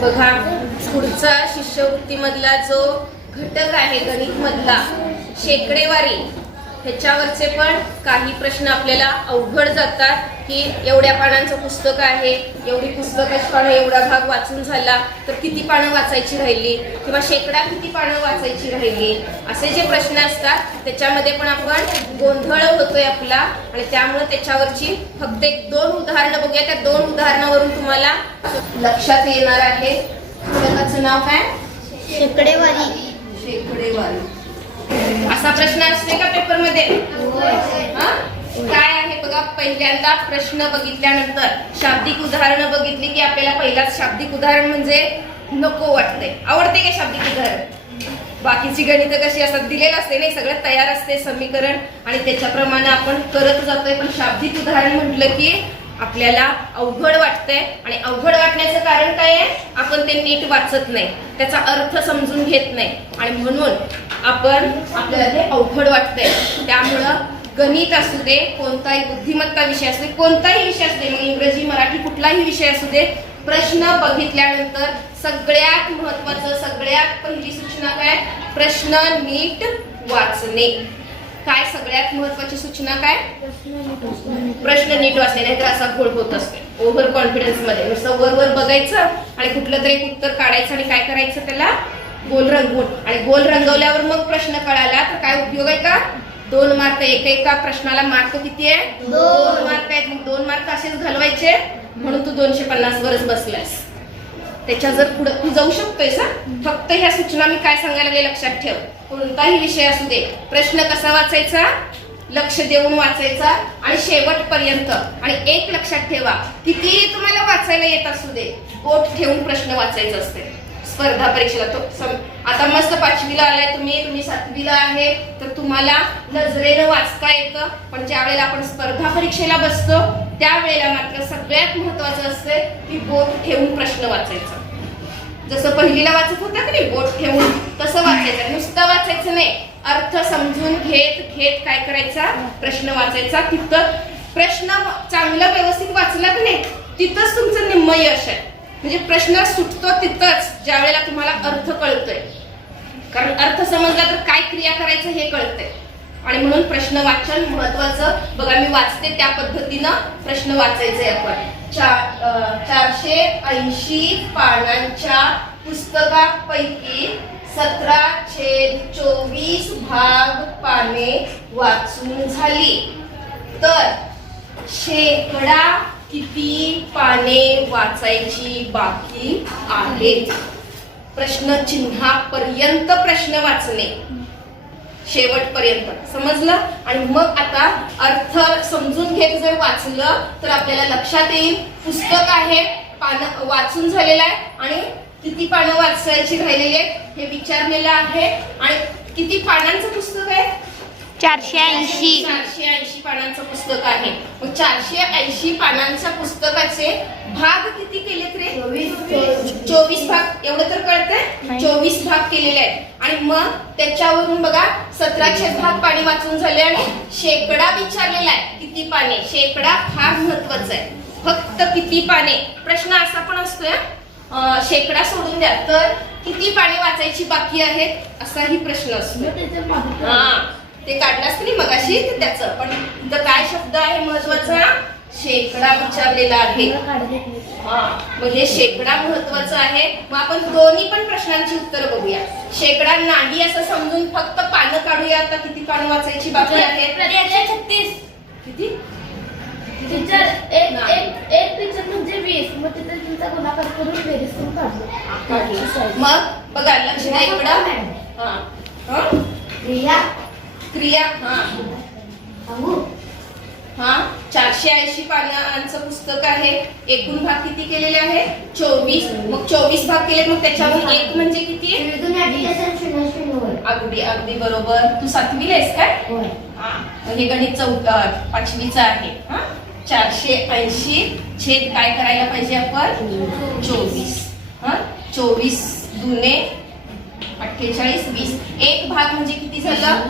बघा पुढचा शिष्यवृत्तीमधला जो घटक आहे गणित मधला शेकडेवारी ह्याच्यावरचे पण काही प्रश्न आपल्याला अवघड जातात. की एवढ्या पानांचं पुस्तक आहे एवढी पुस्तकाची पानं एवढा भाग वाचून झाला तर किती पानं वाचायची राहिली? किंवा शेकडा किती पानं वाचायची राहिली? असे जे प्रश्न असतात त्याच्यामध्ये पण आपण गोंधळ होतोय आपला. आणि त्यामुळे त्याच्यावरची फक्त एक दोन उदाहरणं बघूया. त्या दोन उदाहरणावरून तुम्हाला लक्षात येणार आहे. पुस्तकाचं नाव काय? शेकडेवारी. शेकडेवारी. असा प्रश्न असते का पेपरमध्ये? हा? काय बघा पहिल्यांदा प्रश्न बघितल्यानंतर शाब्दिक उदाहरणं बघितली की आपल्याला पहिलाच शाब्दिक उदाहरण म्हणजे नको वाटते आवडते का शाब्दिक उदाहरण? बाकीची गणित कशी असतात दिलेलं असते नाही सगळं तयार असते समीकरण आणि त्याच्याप्रमाणे आपण करत जातोय. पण शाब्दिक उदाहरण म्हटलं की आपल्याला अवघड वाटतंय आणि अवघड वाटण्याचं कारण काय आहे? आपण ते नीट वाचत नाही. त्याचा अर्थ समजून घेत नाही. आणि म्हणून आपण आपल्याला ते अवघड वाटतंय. त्यामुळं गणित असू दे कोणताही बुद्धिमत्ता विषय असू दे कोणताही विषय असू दे मग इंग्रजी मराठी कुठलाही विषय असू दे प्रश्न बघितल्यानंतर सगळ्यात महत्वाचं सगळ्यात पहिली सूचना काय? प्रश्न नीट वाचणे. काय सगळ्यात महत्वाची सूचना काय? प्रश्न नीट वाचणे नाही तर असा घोळ होत असते. ओव्हर कॉन्फिडन्समध्ये. नुसतं वर वर बघायचं आणि कुठलं तरी एक उत्तर काढायचं आणि काय करायचं त्याला? गोल रंगवून. आणि गोल रंगवल्यावर मग प्रश्न कळाला तर काय उपयोग आहे का? दोन मार्क एक एका प्रश्नाला मार्क किती आहे? दोन. मार्क आहेत. मग दोन मार्क असेच घालवायचे. म्हणून तू दोनशे पन्नास वरच बसलास त्याच्या जर पुढे तू जाऊ शकतोयस हा? फक्त ह्या सूचना मी काय सांगायला लागले लक्षात ठेव. कोणताही विषय असू दे. प्रश्न कसा वाचायचा? लक्ष देऊन वाचायचा. आणि शेवटपर्यंत आणि एक लक्षात ठेवा. कितीही तुम्हाला वाचायला येत असू दे बोट ठेवून प्रश्न वाचायचा असते स्पर्धा परीक्षेला. तो सम- आता मस्त पाचवीला आलाय तुम्ही तुम्ही सातवीला आहे तर तुम्हाला नजरेनं वाचता येतं. पण ज्या वेळेला आपण स्पर्धा परीक्षेला बसतो त्यावेळेला मात्र सगळ्यात महत्वाचं असतं की बोट ठेवून प्रश्न वाचायचा. जसं पहिलीला वाचत होता की नाही बोट ठेवून तसं वाचायचं. नुसतं वाचायचं नाही. अर्थ समजून घेत घेत काय करायचा? प्रश्न वाचायचा. तिथं प्रश्न चांगला व्यवस्थित वाचला की नाही तिथंच तुमचं निम्म यश आहे. म्हणजे प्रश्न सुटतो तिथंच ज्या वेळेला तुम्हाला अर्थ कळतोय. कारण अर्थ समजला तर काय क्रिया करायचं हे कळतंय. आणि म्हणून प्रश्न वाचन महत्वाचं बघा मी वाचते त्या पद्धतीनं प्रश्न वाचायचे आपण. चार चारशे ऐंशी पानांच्या पुस्तकापैकी सतरा छेद चोवीस भाग पाने वाचून झाली. तर शेकडा किती पाने वाचायची बाकी आहेत? प्रश्न चिन्हापर्यंत प्रश्न वाचणे. शेवटपर्यंत. समजलं? आणि मग आता अर्थ समजून घेत जर वाचलं तर आपल्याला लक्षात येईल पुस्तक आहे पानं वाचून झालेलं आहे आणि किती पानं वाचायची राहिलेली आहेत हे विचारलेलं आहे. आणि किती पानांचं पुस्तक आहे? चारशे ऐंशी. चारशे ऐंशी पानांचं पुस्तक आहे. मग चारशे ऐंशी पानांच्या पुस्तकाचे भाग किती केलेत रे? चोवीस. भाग. एवढं तर कळतंय. चोवीस भाग केलेले आहेत. आणि मग त्याच्यावरून बघा सतराशे भाग पाणी वाचून झाले आणि शेकडा विचारलेला आहे किती पाने? शेकडा फार महत्त्वाचा आहे. फक्त किती पाने? प्रश्न असा पण असतोय शेकडा सोडून द्या. तर किती पाने वाचायची बाकी आहेत? असाही प्रश्न असतो हा. ते काढलास नाही मगाशी ते त्याचं. पण इथं काय शब्द आहे महत्त्वाचा? शेकडा विचारलेला आहे. हा मग हे शेकडा महत्वाचं आहे. मग आपण दोन्ही पण प्रश्नांची उत्तर बघूया. शेकडा नाही असं समजून फक्त पानं काढूया. आता किती पानं वाचायची बाकी आहे छत्तीस. किती? टीचर एक नाही. एक एक टीचर म्हणजे वीस. मग तिथे तुमचा गुणाकार करून बेरीज करून काढलं मग बघा लक्ष द्या इकडं. हा. हा? क्रिया हा. सांगू? हा चारशे ऐंशी पानांचं पुस्तक आहे. एकूण भाग किती केलेले आहे? चोवीस. मग चोवीस भाग केले मग त्याच्यावर एक म्हणजे किती वर अगदी अगदी बरोबर. तू सातवीला आहेस काय? हा. हे गणित चौथ पाचवीचं आहे. हा? चारशे ऐंशी छेद काय करायला पाहिजे आपण? चोवीस. हा? चोवीस दुने अठ्ठेचाळीस वीस. एक भाग म्हणजे किती झालं?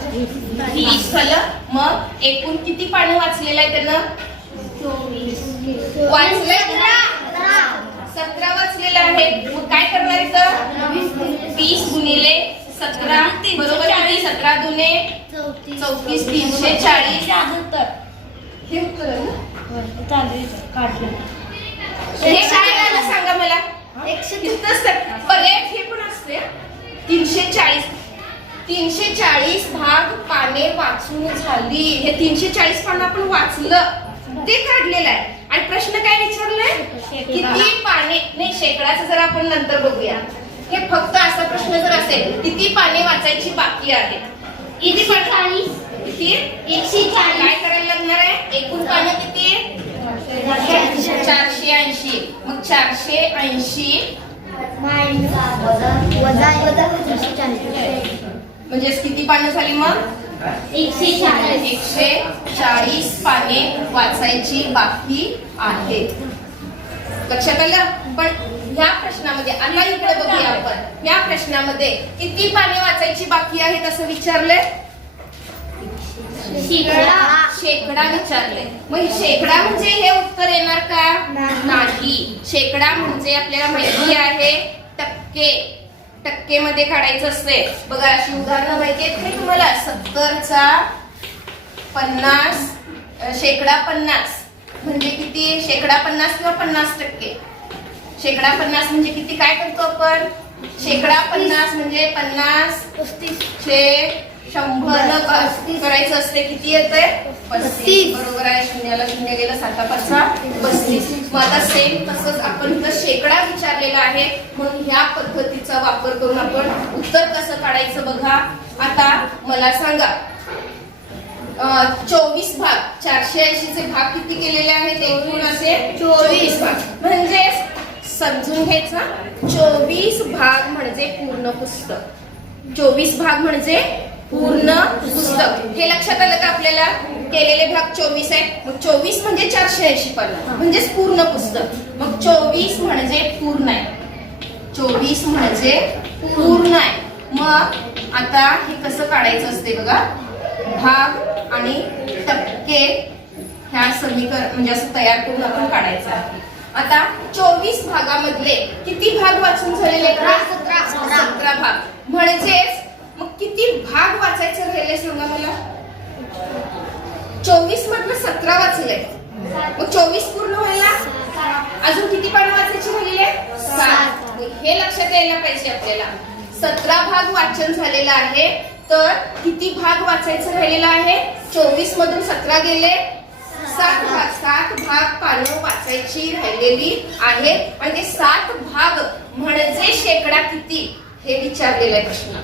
वीस झालं मग एकूण किती पानं वाचलेलं आहे त्यानं? वाचलंय सतरा. वाचलेलं आहे. मग काय करणार वीस गुणिले सतरा बरोबर किती? सतरा दुने चौतीस. तीनशे चाळीस. हे उत्तर आहे ना? हे काय आलं सांगा मला. पर्याय हे पण असते तीनशे चाळीस. तीनशे चाळीस भाग पाने वाचून झाली. हे तीनशे चाळीस पानं आपण वाचलं. ते काढलेलं आहे. आणि प्रश्न काय विचारलाय? किती पाने नाही शेकडाचं जर आपण नंतर बघूया. हे फक्त असा प्रश्न जर असेल किती पाने वाचायची बाकी आहे? किती पाने? किती? एकशे चाळीस. काय करायला लागणार आहे? एकूण पानं किती? चारशे ऐंशी. मग चारशे ऐंशी. म्हणजे किती पानं झाली मग? एकशे चाळीस. एकशे चाळीस पाने वाचायची बाकी आहेत लक्षात आलं? पण ह्या प्रश्नामध्ये आता इकडे बघूया आपण. या प्रश्नामध्ये किती पाने वाचायची बाकी आहेत असं विचारलंय? शेकडा. विचारले मग शेकडा म्हणजे हे उत्तर येणार का? नाही. शेकडा म्हणजे आपल्याला माहिती आहे टक्के. टक्के मध्ये काढायचं असते बघा अशी उदाहरणं माहिती आहेत का तुम्हाला सत्तरचा पन्नास शेकडा पन्नास म्हणजे किती? शेकडा पन्नास किंवा पन्नास टक्के? शेकडा पन्नास म्हणजे किती? काय करतो आपण? शेकडा पन्नास म्हणजे पन्नास छे शंभर न क- करायचं असते किती येतंय? पस्तीस. बरोबर आहे शून्याला शून्य गेलं साता पाचचा पस्तीस. मग आता सेम तसंच आपण इथं शेकडा विचारलेला आहे. म्हणून ह्या पद्धतीचा वापर करून आपण उत्तर कसं काढायचं बघा. आता मला सांगा चोवीस भाग चारशे ऐंशी चे भाग किती केलेले आहेत? एकूण असे चोवीस भाग. म्हणजे समजून घ्यायचं चोवीस भाग म्हणजे पूर्ण पुस्तक. चोवीस भाग म्हणजे पूर्ण पुस्तक. हे लक्षात आलं का आपल्याला? केलेले भाग चोवीस आहे. मग चोवीस म्हणजे चारशे ऐंशी पानं म्हणजेच पूर्ण पुस्तक. मग चोवीस म्हणजे पूर्ण आहे. चोवीस म्हणजे पूर्ण आहे. मग आता हे कसं काढायचं असते बघा? भाग आणि टक्के ह्या समीकरण म्हणजे असं तयार करून आपण काढायचं आहे. आता चोवीस भागामधले किती भाग वाचून झालेले? सतरा भाग. म्हणजेच मग किती भाग वाचायचे राहिले सांगा मला? चोवीस मधलं सतरा वाचले मग चोवीस पूर्ण व्हायला? अजून किती पानं वाचायची राहिलेली सात. हे लक्षात यायला पाहिजे आपल्याला. सतरा भाग वाचन झालेला आहे तर किती भाग वाचायचं राहिलेला आहे? चोवीस मधून सतरा गेले. सात भाग सात भाग पानं वाचायची राहिलेली आहे आणि ते सात भाग म्हणजे शेकडा किती? हे विचारलेलं आहे प्रश्न.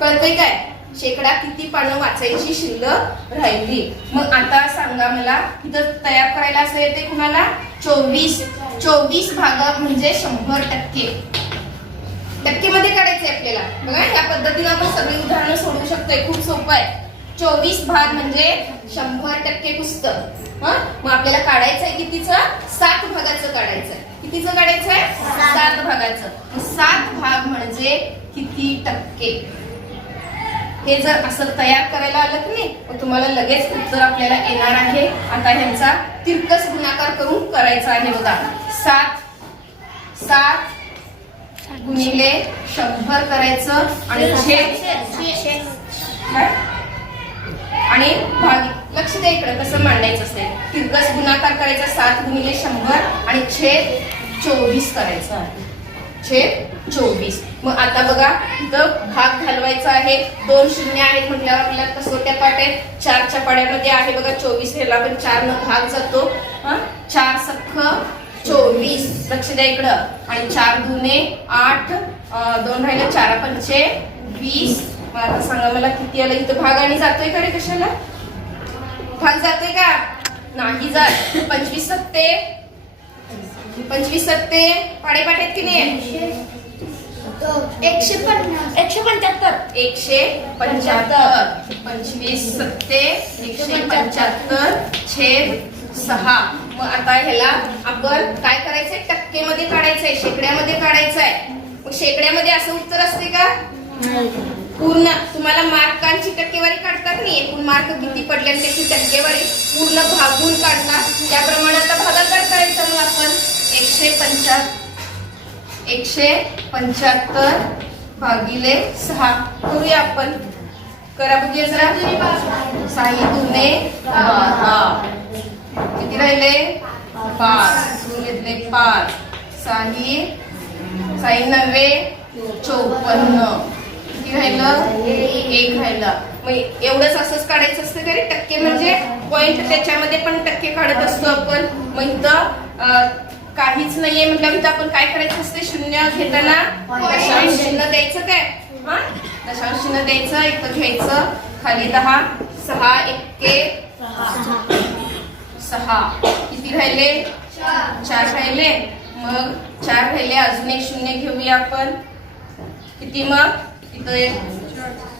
कळतंय काय? शेकडा किती पानं वाचायची शिल्लक राहिली? मग आता सांगा मला इथं तयार करायला असं येते कुणाला? चोवीस चोवीस भाग म्हणजे शंभर टक्के. टक्के मध्ये काढायचे आपल्याला. बघा या पद्धतीने आपण सगळी उदाहरणं सोडवू शकतोय. खूप सोपं आहे. चोवीस भाग म्हणजे शंभर टक्के पुस्तक. मग आपल्याला काढायचं आहे कितीचं? सात भागाचं काढायचं आहे कितीचं काढायचं आहे सात भागाचं. सात भाग म्हणजे किती टक्के? हे जर असं तयार करायला आलं की नाही मग तुम्हाला लगेच उत्तर आपल्याला येणार आहे. आता ह्यांचा तिरकस गुणाकार करून करायचा आहे बघा. सात सात गुणिले शंभर करायचं आणि आणि भाग लक्ष द्या इकडे कसं मांडायचं असेल तिरकस गुणाकार करायचा सात गुणिले शंभर आणि छेद चोवीस करायचं आहे. छेद चोवीस. मग आता बघा इथं भाग घालवायचा आहे. दोन शून्य आहेत म्हटल्यावर आपल्याला कसोट्या पाठ आहेत. चारच्या पाड्यामध्ये आहे बघा चोवीस. ह्याला पण चार न भाग जातो. चार सख्ख चोवीस. लक्ष द्या इकडं. आणि चार दुने आठ दोन राहिलं चार. पंचे वीस आता सांगा मला किती आलं? इथं भाग आणि जातोय का रे कशाला? भाग जातोय का? नाही जात. पंचवीस सत्ते. पंचवीस सत्ते. पाडेपाट आहेत की नाही? एकशे पन्नास. एकशे पंच्याहत्तर. एकशे पंच्याहत्तर. पंचवीस सत्ते एकशे पंच्याहत्तर छेद सहा. मग आता ह्याला आपण काय करायचंय? टक्केमध्ये काढायचंय शेकड्यामध्ये काढायचंय. मग शेकड्यामध्ये असं उत्तर असते का? पूर्ण. तुम्हाला मार्कांची टक्केवारी काढतात नाही. एकूण मार्क किती पडले त्याची टक्केवारी पूर्ण भागून काढतात. त्याप्रमाणे एकशे पंच्याहत्तर. एकशे पंच्याहत्तर भागिले सहा. करूया आपण. करा बघूया जरा. साई दुने किती राहिले? पाच. घेतले पाच. साही साई नव्हे. चौपन्न. किती राहिलं? एक राहिलं. मग एवढंच असंच काढायचं असतं तरी टक्के म्हणजे पॉईंट त्याच्यामध्ये पण टक्के काढत असतो आपण. मग इथं काहीच नाहीये. म्हटल्यावर इथं आपण काय करायचं असते शून्य घेताना दशांश चिन्ह द्यायचं काय? हा? दशांश चिन्ह द्यायचं इथं घ्यायचं. खाली दहा सहा एके सहा. किती राहिले? चार राहिले. मग चार राहिले. अजून एक शून्य घेऊया आपण. किती मग? इथं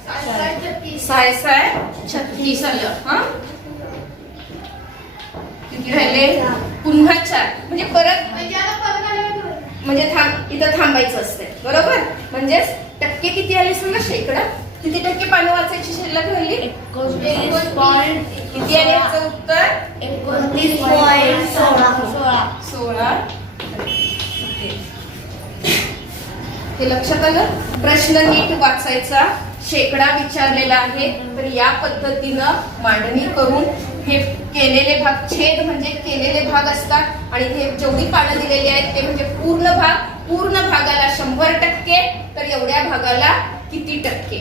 सहा साय साय छत्तीस आलं. हा? किती राहिले पुन्हा चार. म्हणजे परत म्हणजे थांब इथं थांबायचं असते बरोबर? म्हणजेच टक्के किती आले सांगा शेकडा? किती टक्के पानं वाचायची शिल्लक राहिली? किती आले याचं उत्तर? एकोणतीस पॉईंट सोळा. सोळा. हे लक्षात आलं? प्रश्न नीट वाचायचा. शेकडा विचारलेला आहे. तर या पद्धतीनं मांडणी करून हे केलेले भाग छेद म्हणजे केलेले भाग असतात. आणि हे जेवढी पानं दिलेली आहेत ते म्हणजे पूर्ण भाग पूर्ण भागाला शंभर टक्के तर एवढ्या भागाला किती टक्के?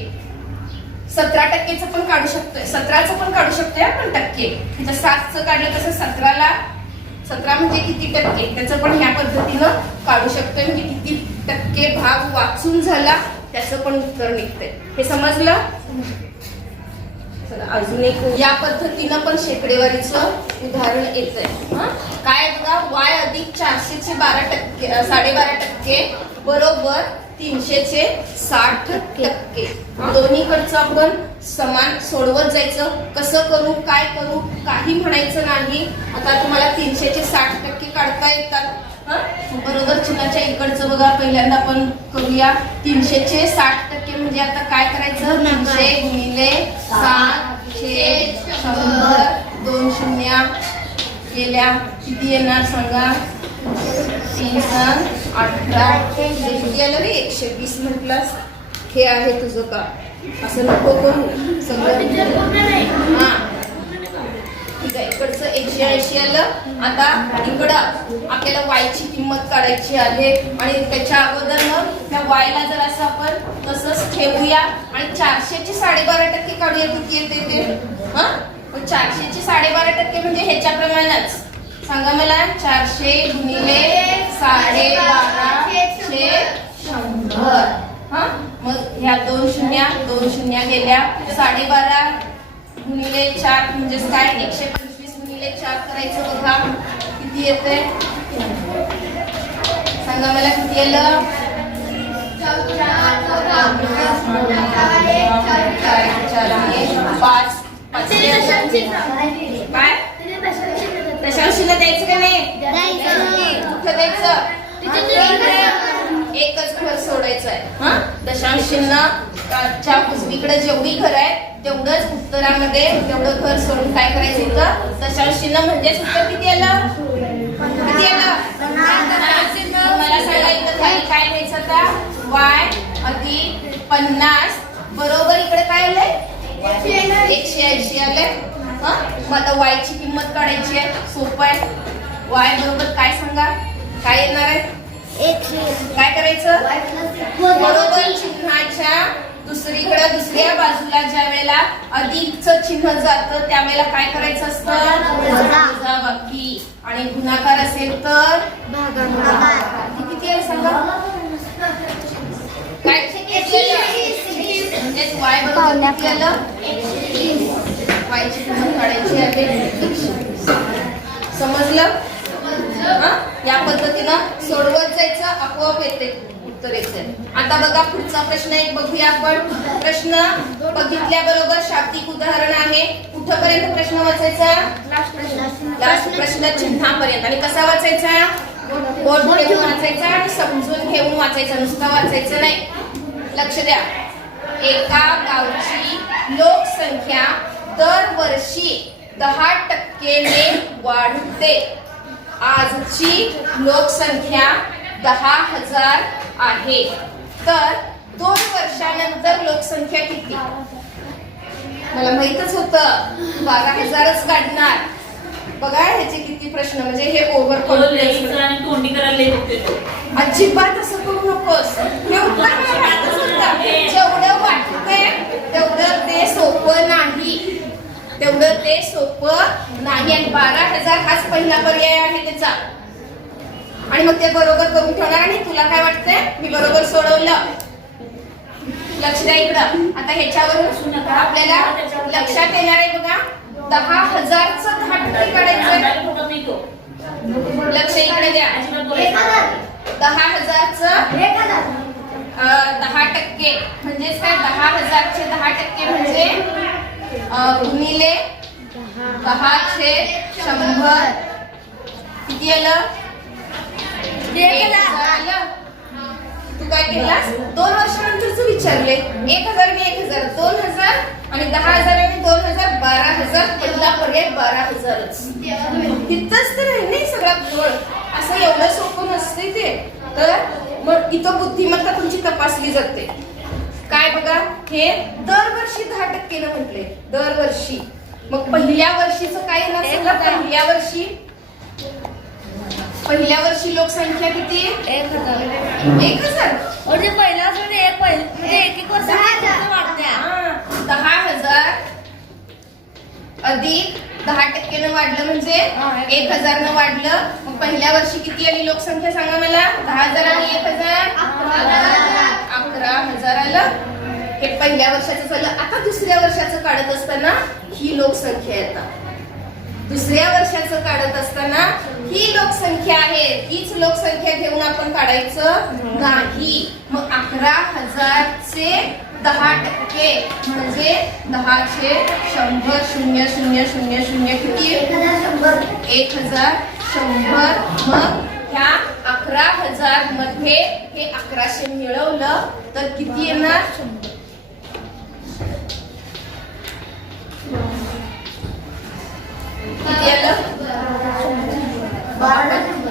सतरा टक्केचं पण काढू शकतोय. सतराचं पण काढू शकतोय आपण टक्के. जसं सातचं काढलं तसं सतराला सतरा म्हणजे किती टक्के? त्याचं पण ह्या पद्धतीनं काढू शकतोय. म्हणजे किती टक्के भाग वाचून झाला. त्याचं पण उत्तर निघतंय. हे समजलं? अजून एक या पद्धतीनं पण शेकडेवारीचं उदाहरण येत आहे काय बघा? वाय अधिक चारशेचे बारा टक्के साडेबारा टक्के बरोबर तीनशेचे साठ टक्के. दोन्हीकडचं आपण समान सोडवत जायचं. कसं करू काय करू काही म्हणायचं नाही. आता तुम्हाला तीनशेचे साठ टक्के काढता येतात? बरोबर चिन्हाच्या इकडचं बघा पहिल्यांदा आपण करूया. तीनशेचे साठ टक्के म्हणजे आता काय करायचं? तीनशे गुणिले सातशे शंभर. दोन शून्य. गेल्या. किती येणार सांगा? तीन अठरा. किती आलं रे? एकशे वीस म्हटलास. हे आहे तुझं का? असं नको करू. सगळं हा. ठीक आहे इकडचं एकशे ऐंशी आलं. आता इकडं आपल्याला वायची किंमत काढायची आहे. आणि त्याच्या अगोदर मग त्या वायला जर असं आपण तसंच ठेवूया आणि चारशेचे साडेबारा टक्के काढूया किती येते ते? हा? चारशेची चारशेचे साडेबारा टक्के म्हणजे ह्याच्याप्रमाणेच. सांगा मला चारशे गुणिले साडेबाराशे शंभर. हा? मग ह्या दोन शून्य दोन शून्य गेल्या साडेबारा गुणिले चार म्हणजेच काय? एकशे गुणिले चार करायचं बघा. किती येते? सांगा मला किती आलं? चार चार. पाच. काय? दशांशीला द्यायचं का नाही? कुठं द्यायचं? एकच घर सोडायचं आहे हा? दशांश चिन्हाच्या उजवीकडे जेवढी घर आहे तेवढंच उत्तरामध्ये तेवढं घर सोडून काय करायचं इथं दशांश चिन्ह म्हणजेच उत्तर किती आलं? किती आलं? मला सांगा इथं खाली काय द्यायचं आता? वाय अधिक पन्नास. बरोबर इकडे काय आलंय? एकशे ऐंशी आलंय. मग आता वाय ची किंमत काढायची आहे. सोपं आहे. वाय बरोबर काय सांगा? काय येणार आहे? काय करायचं? बरोबर चिन्हाच्या दुसरीकडे दुसऱ्या बाजूला ज्या वेळेला अधिकचं चिन्ह जातं त्यावेळेला काय करायचं असतं? बाकी. आणि गुणाकार असेल तर? किती आहे सांगा? काय? म्हणजेच वाय बरोबर वायची किंमत काढायची आहे. समजलं? या पद्धतीनं सोडवत जायचं आपोआप येते उत्तर येते. आता बघा पुढचा प्रश्न एक बघूया आपण. प्रश्न बघितल्याबरोबर शाब्दिक उदाहरण आहे. कुठपर्यंत प्रश्न वाचायचा? लास्ट प्रश्न चिन्हापर्यंत. आणि कसा वाचायचा? बोट वाचायचा आणि समजून घेऊन वाचायचा. नुसता वाचायचं नाही. लक्ष द्या. एका गावची लोकसंख्या दरवर्षी दहा टक्केने वाढते. आजची लोकसंख्या दहा हजार आहे. तर दोन वर्षानंतर लोकसंख्या किती? मला माहितच होतं. बारा हजारच काढणार. बघा ह्याचे किती प्रश्न म्हणजे हे ओव्हर. अजिबात असं करू नकोस. हे उत्तर. जेवढं वाटतंय तेवढं ते सोपं नाही तेवढं ते सोपं नाही आणि बारा हजार हाच पहिला पर्याय आहे त्याचा. आणि मग ते बरोबर करून ठेवणार आणि तुला काय वाटतंय? मी बरोबर सोडवलं. लक्ष द्या इकडं. आता ह्याच्यावरून आपल्याला लक्षात येणार आहे बघा. दहा हजारच दहा टक्के काढायचं लक्ष इकडे द्या. दहा हजारच दहा टक्के. म्हणजेच काय? दहा हजारचे दहा टक्के म्हणजे गुणिले दहा छेद शंभर. किती आलं? एक आलं तू काय केलास? दोन वर्षानंतरच विचारले. एक हजार आणि एक हजार. दोन हजार आणि दहा हजार आणि दोन हजार बारा हजार. पहिला पर्याय बारा हजारच. तिथंच तर आहे नाही सगळा गोळ असं एवढं सोपं नसते ते. तर मग इथं बुद्धिमत्ता तुमची तपासली जाते. काय बघा? हे दरवर्षी दहा टक्केनं म्हटले. दरवर्षी. मग पहिल्या वर्षीचं काय पहिल्या वर्षी? पहिल्या वर्षी लोकसंख्या किती? एक हजार. एक हजार? म्हणजे पहिला म्हणजे एक म्हणजे एक वर्ष वाढत्या? दहा हजार अधिक दहा टक्केनं वाढलं म्हणजे एक हजारनं वाढलं. मग पहिल्या वर्षी किती आली लोकसंख्या सांगा मला? दहा हजार आणि एक हजार. अकरा हजार आलं. हे पहिल्या वर्षाचं झालं. आता दुसऱ्या वर्षाचं काढत असताना ही लोकसंख्या येतात. दुसऱ्या वर्षाचं काढत असताना ही लोकसंख्या आहे. हीच लोकसंख्या घेऊन आपण काढायचं नाही. मग अकरा हजारचे दहा टक्के म्हणजे दहाचे शंभर शून्य शून्य शून्य शून्य किती? एक हजार शंभर. एक हजार शंभर. मग ह्या अकरा हजारमध्ये हे अकराशे मिळवलं तर किती येणार? किती आलं?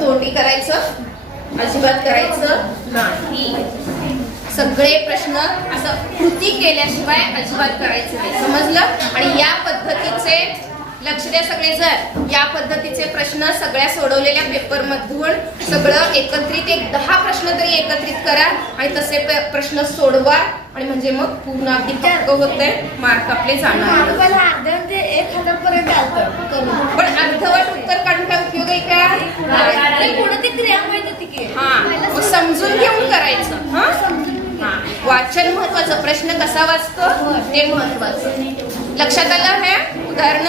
तोंडी करायचं अजिबात करायचं नाही. सगळे प्रश्न असं कृती केल्याशिवाय अजिबात करायचं नाही. समजलं? आणि या पद्धतीचे लक्ष द्या सगळे जर. या पद्धतीचे प्रश्न सगळ्या सोडवलेल्या पेपर मधून सगळं एकत्रित एक दहा प्रश्न तरी एकत्रित करा आणि तसे प्रश्न सोडवा आणि म्हणजे मग पूर्ण अगदी पक्क होते मार्क आपले जाणार. पण अर्धवट उत्तर काढून काय उपयोग आहे का. पुढे ती क्रिया माहिती हा समजून घेऊन करायचं. हा? हा. वाचन महत्वाचं. प्रश्न कसा वाचतो? ते महत्वाचं. लक्षात आलं? हे? उदाहरण?